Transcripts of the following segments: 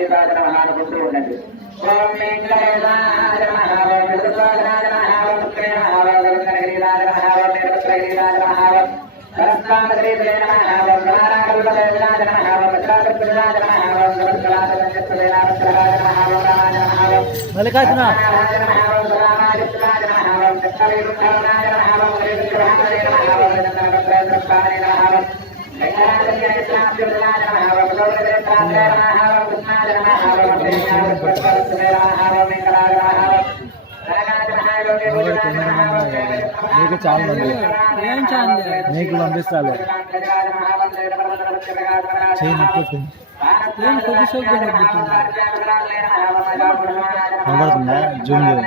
నమః అనుకుంటూ ఉండండి ఓం వెంకటేశాయ నమః ఓం వెంకటేశాయ నమః ఓం శుక్రే నమః ఓం వెంకటగిరిరాజ నమః ఓం వీరభద్రగిరిరాజ నమః ఓం సరస్వామగ్రీదే నమః ఓం గణానాగరుడరాజ నమః ఓం భద్రాకృష్ణరాజ నమః ఓం గణపతిరాజ నమః ఓం రామాజ నమః ఓం మల్లికార్జున. నమః ఓం రామాదిత్యరాజ నమః ఓం చక్రవీరుద్ధరాజ నమః ఓం శ్రీకృష్ణాజ నమః ఓం చంద్రభద్రేంద్రస్వామి నమః ఓం నీకు చాలా మంది ఏం చాంది నీకు పంపిస్తాను చేయి నొప్పి ఏం కొద్దిసేపు నొప్పుతుంది కనబడుతుందా జూమ్ చేయి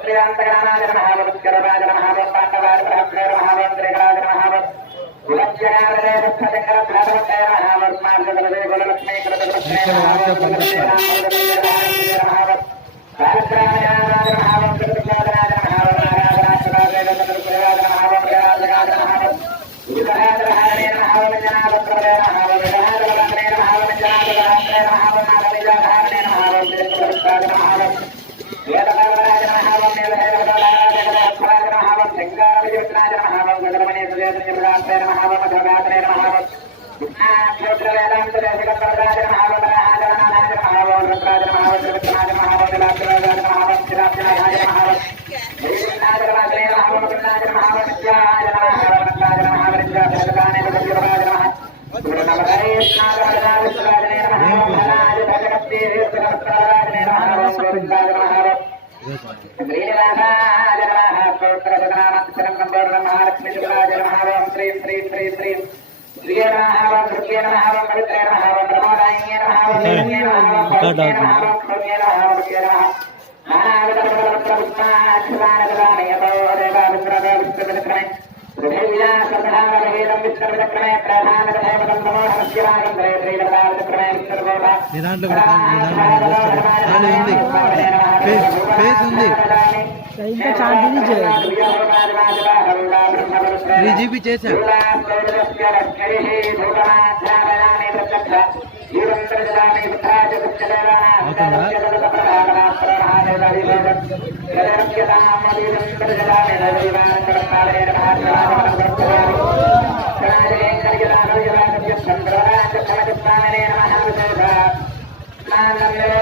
శ్రీరాంతగణాజన మహాభవత్కరరాజన మహాభవ పాండవాజన మహాభవ పంపిస్తాను శ్రీ శ్రీ శ్రీ శ్రీ నీ దాంట్లో కూడా. దాంట్లో ఉంది ఫేస్ ఉంది ఇంకా చేయదు త్రీ జీబీ చేశా అవుతుందా నమః